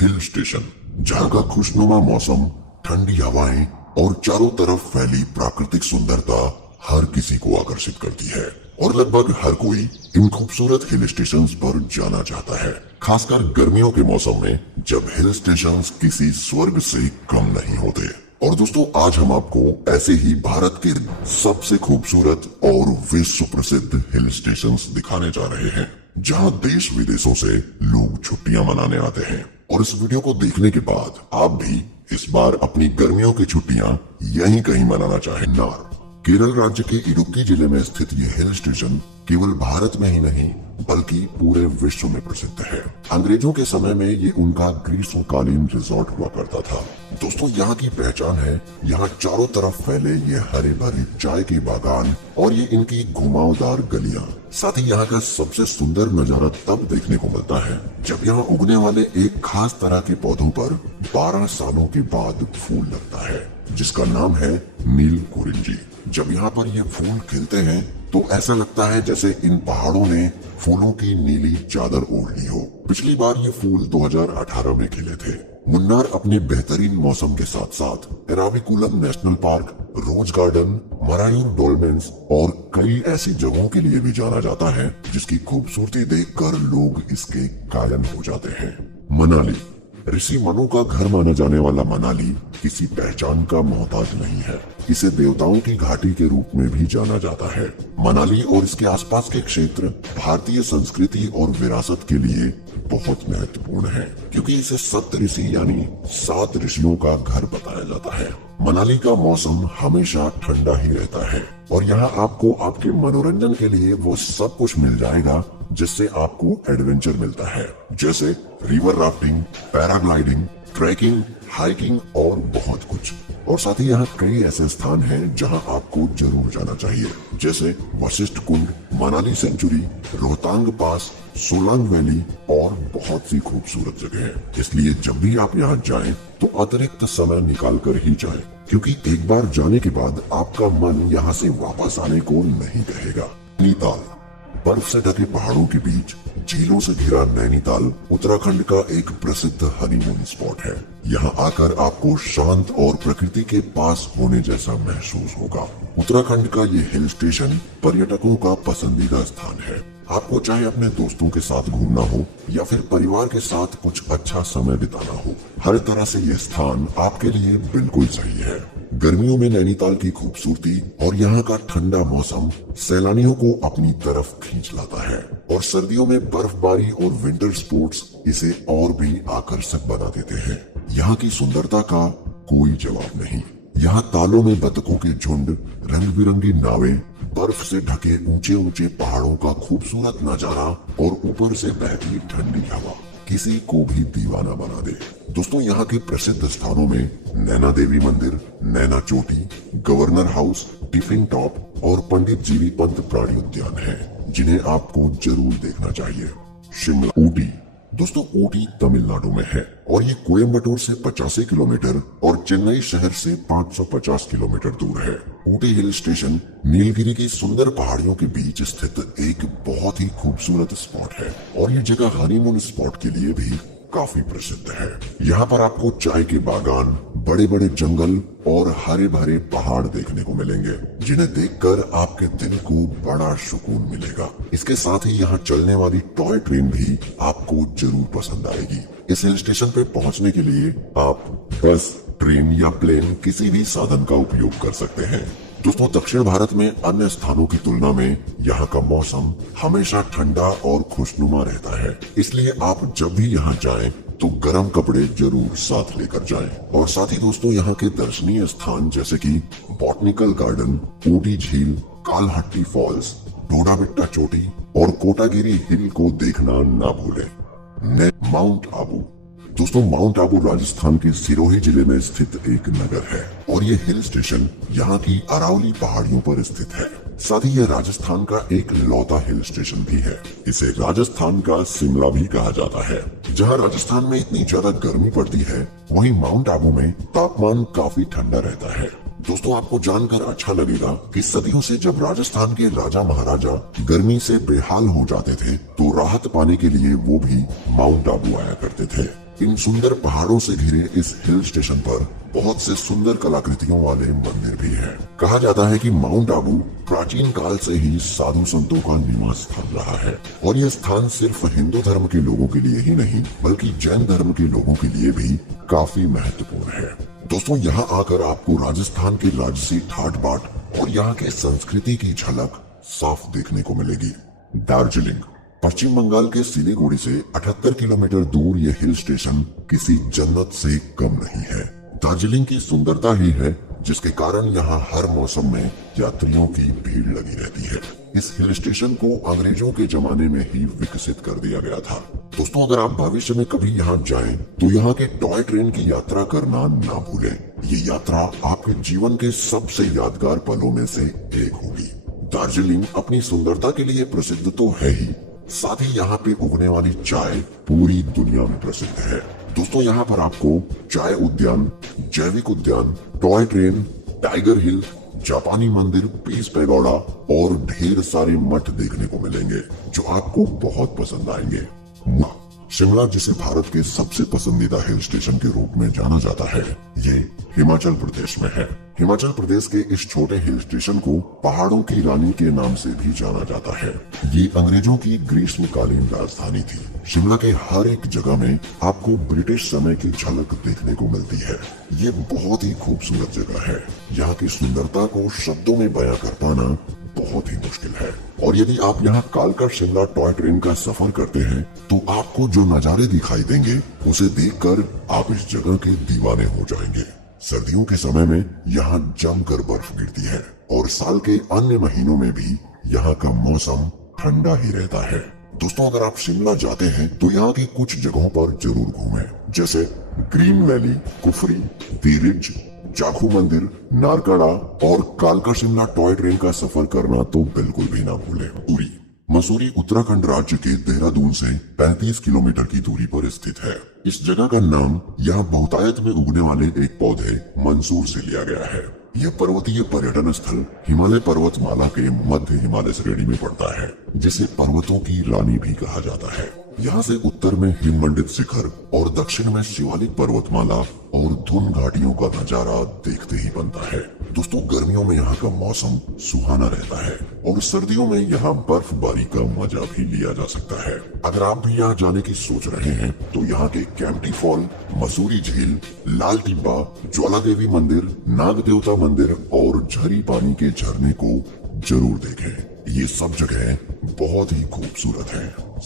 Hill station, जहाँ का खुशनुमा मौसम, ठंडी हवाएं और चारों तरफ फैली प्राकृतिक सुंदरता हर किसी को आकर्षित करती है और लगभग हर कोई इन खूबसूरत हिल स्टेशंस पर जाना चाहता है, खासकर गर्मियों के मौसम में जब हिल स्टेशंस किसी स्वर्ग से कम नहीं होते। और दोस्तों, आज हम आपको ऐसे ही भारत के सबसे खूबसूरत और विश्व प्रसिद्ध हिल स्टेशंस दिखाने जा रहे हैं, जहां देश विदेशों से लोग छुट्टियां मनाने आते हैं। और इस वीडियो को देखने के बाद आप भी इस बार अपनी गर्मियों की छुट्टियां यहीं कहीं मनाना चाहें। नार, केरल राज्य के इडुक्की जिले में स्थित ये हिल स्टेशन केवल भारत में ही नहीं बल्कि पूरे विश्व में प्रसिद्ध है। अंग्रेजों के समय में ये उनका ग्रीष्मकालीन रिजॉर्ट हुआ करता था। दोस्तों, यहाँ की पहचान है यहाँ चारों तरफ फैले ये हरे भरे चाय के बागान और ये इनकी घुमावदार गलियां। साथ ही यहाँ का सबसे सुंदर नजारा तब देखने को मिलता है जब यहाँ उगने वाले एक खास तरह के पौधों पर 12 सालों के बाद फूल लगता है, जिसका नाम है नील कुरिंजी। जब यहाँ पर ये फूल खिलते हैं तो ऐसा लगता है जैसे इन पहाड़ों ने फूलों की नीली चादर ओढ़ ली हो। पिछली बार ये फूल 2018 में खिले थे। मुन्नार अपने बेहतरीन मौसम के साथ साथ Eravikulam national park, rose garden, Marayur dolmens और कई ऐसी जगहों के लिए भी जाना जाता है जिसकी खूबसूरती देखकर लोग इसके कायल हो जाते हैं। मनाली, ऋषि मनु का घर माना जाने वाला मनाली किसी पहचान का मोहताज नहीं है। इसे देवताओं की घाटी के रूप में भी जाना जाता है। मनाली और इसके आसपास के क्षेत्र भारतीय संस्कृति और विरासत के लिए बहुत महत्वपूर्ण है, क्योंकि इसे सप्त ऋषि यानी 7 ऋषियों का घर बताया जाता है। मनाली का मौसम हमेशा ठंडा ही रहता है और यहाँ आपको आपके मनोरंजन के लिए वो सब कुछ मिल जाएगा जिससे आपको एडवेंचर मिलता है, जैसे river rafting, paragliding, trekking, hiking और बहुत कुछ। और साथ ही यहाँ कई ऐसे स्थान हैं जहाँ आपको जरूर जाना चाहिए, जैसे वशिष्ठ कुंड, मनाली सेंचुरी, रोहतांग पास, सोलांग वैली और बहुत सी खूबसूरत जगह है। इसलिए जब भी आप यहाँ जाएं तो अतिरिक्त समय निकाल कर ही जाएं, क्योंकि एक बार जाने के बाद आपका मन यहाँ से वापस आने को नहीं कहेगा। नैनीताल, बर्फ से ढके पहाड़ों के बीच झीलों से घिरा नैनीताल उत्तराखंड का एक प्रसिद्ध हनीमून स्पॉट है। यहाँ आकर आपको शांत और प्रकृति के पास होने जैसा महसूस होगा। उत्तराखंड का ये हिल स्टेशन पर्यटकों का पसंदीदा स्थान है। आपको चाहे अपने दोस्तों के साथ घूमना हो या फिर परिवार के साथ कुछ अच्छा समय बिताना हो, हर तरह से ये स्थान आपके लिए बिल्कुल सही है। गर्मियों में नैनीताल की खूबसूरती और यहाँ का ठंडा मौसम सैलानियों को अपनी तरफ खींच लाता है और सर्दियों में बर्फबारी और विंटर स्पोर्ट्स इसे और भी आकर्षक बना देते हैं। यहाँ की सुंदरता का कोई जवाब नहीं। यहाँ तालों में बतखों के झुंड, रंग बिरंगी नावें, बर्फ से ढके ऊंचे ऊंचे पहाड़ों का खूबसूरत नजारा और ऊपर से बहती ठंडी हवा किसी को भी दीवाना बना दे। दोस्तों, यहाँ के प्रसिद्ध स्थानों में नैना देवी मंदिर, नैना चोटी, गवर्नर हाउस, टिफिन टॉप और पंडित जीवी पंत प्राणी उद्यान है, जिन्हें आपको जरूर देखना चाहिए। शिमला, ऊटी, दोस्तों ऊटी तमिलनाडु में है और ये कोयम्बटूर से 85 किलोमीटर और चेन्नई शहर से 550 किलोमीटर दूर है। ऊटी हिल स्टेशन नीलगिरी की सुंदर पहाड़ियों के बीच स्थित एक बहुत ही खूबसूरत स्पॉट है और ये जगह हनीमून स्पॉट के लिए भी काफी प्रसिद्ध है। यहाँ पर आपको चाय के बागान, बड़े बड़े जंगल और हरे भरे पहाड़ देखने को मिलेंगे, जिन्हें देखकर आपके दिल को बड़ा सुकून मिलेगा। इसके साथ ही यहाँ चलने वाली टॉय ट्रेन भी आपको जरूर पसंद आएगी। इस हिल स्टेशन पे पहुँचने के लिए आप बस, ट्रेन या प्लेन किसी भी साधन का उपयोग कर सकते हैं। दोस्तों, दक्षिण भारत में अन्य स्थानों की तुलना में यहाँ का मौसम हमेशा ठंडा और खुशनुमा रहता है, इसलिए आप जब भी यहाँ जाएं तो गर्म कपड़े जरूर साथ लेकर जाएं। और साथ ही दोस्तों, यहाँ के दर्शनीय स्थान जैसे कि बॉटनिकल गार्डन, ऊटी झील, कालहट्टी फॉल्स, डोडाबेट्टा चोटी और कोटागिरी हिल को देखना ना भूलें। माउंट आबू, दोस्तों माउंट आबू राजस्थान के सिरोही जिले में स्थित एक नगर है और ये हिल स्टेशन यहाँ की अरावली पहाड़ियों पर स्थित है। साथ ही यह राजस्थान का एक लौता हिल स्टेशन भी है। इसे राजस्थान का शिमला भी कहा जाता है। जहाँ राजस्थान में इतनी ज्यादा गर्मी पड़ती है, वहीं माउंट आबू में तापमान काफी ठंडा रहता है। दोस्तों, आपको जानकर अच्छा लगेगा कि सदियों से जब राजस्थान के राजा महाराजा गर्मी से बेहाल हो जाते थे तो राहत पाने के लिए वो भी माउंट आबू आया करते थे। इन सुंदर पहाड़ों से घिरे इस हिल स्टेशन पर बहुत से सुंदर कलाकृतियों वाले मंदिर भी हैं। कहा जाता है कि माउंट आबू प्राचीन काल से ही साधु संतों का निवास स्थान रहा है और यह स्थान सिर्फ हिंदू धर्म के लोगों के लिए ही नहीं बल्कि जैन धर्म के लोगों के लिए भी काफी महत्वपूर्ण है। दोस्तों, यहाँ आकर आपको राजस्थान की राजसी ठाट बाट और यहाँ के संस्कृति की झलक साफ देखने को मिलेगी। दार्जिलिंग पश्चिम बंगाल के सिलीगुड़ी से 78 किलोमीटर दूर यह हिल स्टेशन किसी जन्नत से कम नहीं है। दार्जिलिंग की सुंदरता ही है जिसके कारण यहाँ हर मौसम में यात्रियों की भीड़ लगी रहती है। इस हिल स्टेशन को अंग्रेजों के जमाने में ही विकसित कर दिया गया था। दोस्तों, अगर आप भविष्य में कभी यहाँ जाएं, तो यहाँ के टॉय ट्रेन की यात्रा करना ना भूलें। ये यात्रा आपके जीवन के सबसे यादगार पलों में से एक होगी। दार्जिलिंग अपनी सुंदरता के लिए प्रसिद्ध तो है ही, साथ ही यहाँ पे उगने वाली चाय पूरी दुनिया में प्रसिद्ध है। दोस्तों, यहाँ पर आपको चाय उद्यान, जैविक उद्यान, टॉय ट्रेन, टाइगर हिल, जापानी मंदिर, पीस पैगोडा और ढेर सारे मठ देखने को मिलेंगे जो आपको बहुत पसंद आएंगे। शिमला, जिसे भारत के सबसे पसंदीदा हिल स्टेशन के रूप में जाना जाता है, ये हिमाचल प्रदेश में है। हिमाचल प्रदेश के इस छोटे हिल स्टेशन को पहाड़ों की रानी के नाम से भी जाना जाता है। ये अंग्रेजों की ग्रीष्मकालीन राजधानी थी। शिमला के हर एक जगह में आपको ब्रिटिश समय की झलक देखने को मिलती है। ये बहुत ही खूबसूरत जगह है। यहाँ की सुंदरता को शब्दों में बयां कर पाना बहुत ही मुश्किल है। और यदि आप यहाँ कालका शिमला टॉय ट्रेन का सफर करते हैं, तो आपको जो नजारे दिखाई देंगे उसे देखकर आप इस जगह के दीवाने हो जाएंगे। सर्दियों के समय में यहाँ जमकर बर्फ गिरती है और साल के अन्य महीनों में भी यहाँ का मौसम ठंडा ही रहता है। दोस्तों, अगर आप शिमला जाते हैं तो यहाँ की कुछ जगहों पर जरूर घूमें, जैसे ग्रीन वैली, कुफरी, दी रिज, जाखू मंदिर, नारकड़ा और कालका शिमला टॉय ट्रेन का सफर करना तो बिल्कुल भी ना भूलें। उरी मसूरी उत्तराखंड राज्य के देहरादून से 35 किलोमीटर की दूरी पर स्थित है। इस जगह का नाम यहाँ बहुतायत में उगने वाले एक पौधे मंसूर से लिया गया है। यह पर्वतीय पर्यटन स्थल हिमालय पर्वतमाला के मध्य हिमालय श्रेणी में पड़ता है, जिसे पर्वतों की रानी भी कहा जाता है। यहाँ से उत्तर में हिममंडित शिखर और दक्षिण में शिवालिक पर्वतमाला और धुन घाटियों का नजारा देखते ही बनता है। दोस्तों, गर्मियों में यहाँ का मौसम सुहाना रहता है और सर्दियों में यहाँ बर्फबारी का मजा भी लिया जा सकता है। अगर आप भी यहाँ जाने की सोच रहे हैं तो यहाँ के कैंपटी फॉल, मसूरी झील, लाल टिब्बा, ज्वाला देवी मंदिर, नाग देवता मंदिर और झरी पानी के झरने को जरूर देखें। ये सब जगह बहुत ही खूबसूरत है।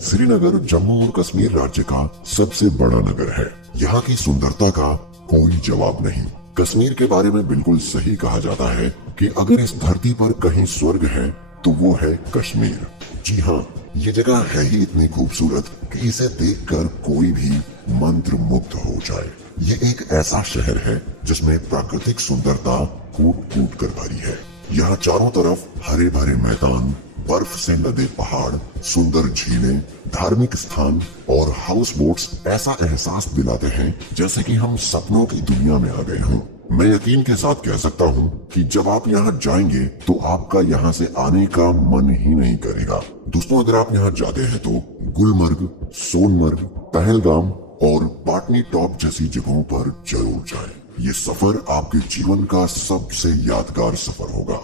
श्रीनगर जम्मू और कश्मीर राज्य का सबसे बड़ा नगर है। यहाँ की सुंदरता का कोई जवाब नहीं। कश्मीर के बारे में बिल्कुल सही कहा जाता है कि अगर इस धरती पर कहीं स्वर्ग है तो वो है कश्मीर। जी हाँ, ये जगह है ही इतनी खूबसूरत कि इसे देखकर कोई भी मंत्र मुग्ध हो जाए। ये एक ऐसा शहर है जिसमें प्राकृतिक सुंदरता कूट कूट कर भरी है। यहाँ चारों तरफ हरे भरे मैदान, बर्फ से लदे पहाड़, सुंदर झीलें, धार्मिक स्थान और हाउस बोट्स ऐसा एहसास दिलाते हैं जैसे कि हम सपनों की दुनिया में आ गए हों। मैं यकीन के साथ कह सकता हूँ कि जब आप यहाँ जाएंगे तो आपका यहाँ से आने का मन ही नहीं करेगा। दोस्तों, अगर आप यहाँ जाते हैं तो गुलमर्ग, सोनमर्ग, पहलगाम और पाटनी टॉप जैसी जगहों पर जरूर जाएं। ये सफर आपके जीवन का सबसे यादगार सफर होगा।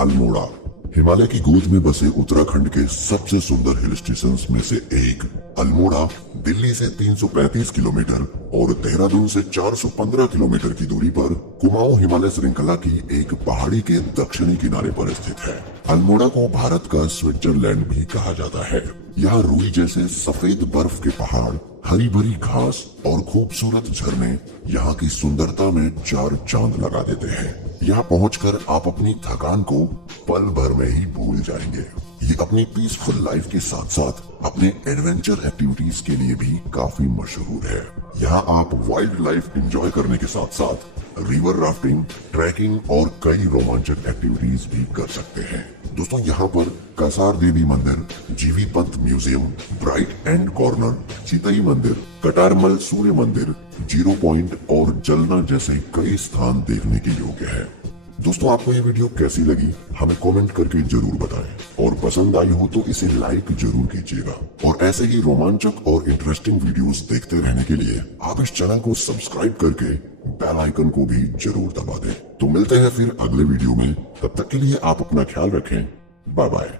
अल्मोड़ा हिमालय की गोद में बसे उत्तराखंड के सबसे सुंदर हिल स्टेशंस में से एक। अल्मोड़ा दिल्ली से 335 किलोमीटर और देहरादून से 415 किलोमीटर की दूरी पर कुमाऊं हिमालय श्रृंखला की एक पहाड़ी के दक्षिणी किनारे पर स्थित है। अल्मोड़ा को भारत का स्विट्जरलैंड भी कहा जाता है। यहाँ रुई जैसे सफेद बर्फ के पहाड़, हरी भरी घास और खूबसूरत झरने यहाँ की सुंदरता में चार चांद लगा देते हैं। यहाँ पहुंचकर आप अपनी थकान को पल भर में ही भूल जाएंगे। ये अपनी पीसफुल लाइफ के साथ साथ अपने एडवेंचर एक्टिविटीज के लिए भी काफी मशहूर है। यहाँ आप वाइल्ड लाइफ एंजॉय करने के साथ साथ रिवर राफ्टिंग, ट्रैकिंग और कई रोमांचक एक्टिविटीज भी कर सकते हैं। दोस्तों, यहाँ पर कसार देवी मंदिर, GB Pant museum, bright end corner, Chitai मंदिर, कटारमल सूर्य मंदिर, जीरो पॉइंट और जलना जैसे कई स्थान देखने के योग्य है। दोस्तों आपको ये वीडियो कैसी लगी हमें कमेंट करके जरूर बताएं और पसंद आई हो तो इसे लाइक जरूर कीजिएगा और ऐसे ही रोमांचक और इंटरेस्टिंग वीडियोस देखते रहने के लिए आप इस चैनल को सब्सक्राइब करके बेल आइकन को भी जरूर दबा दें। तो मिलते हैं फिर अगले वीडियो में, तब तक के लिए आप अपना ख्याल रखें। Bye bye.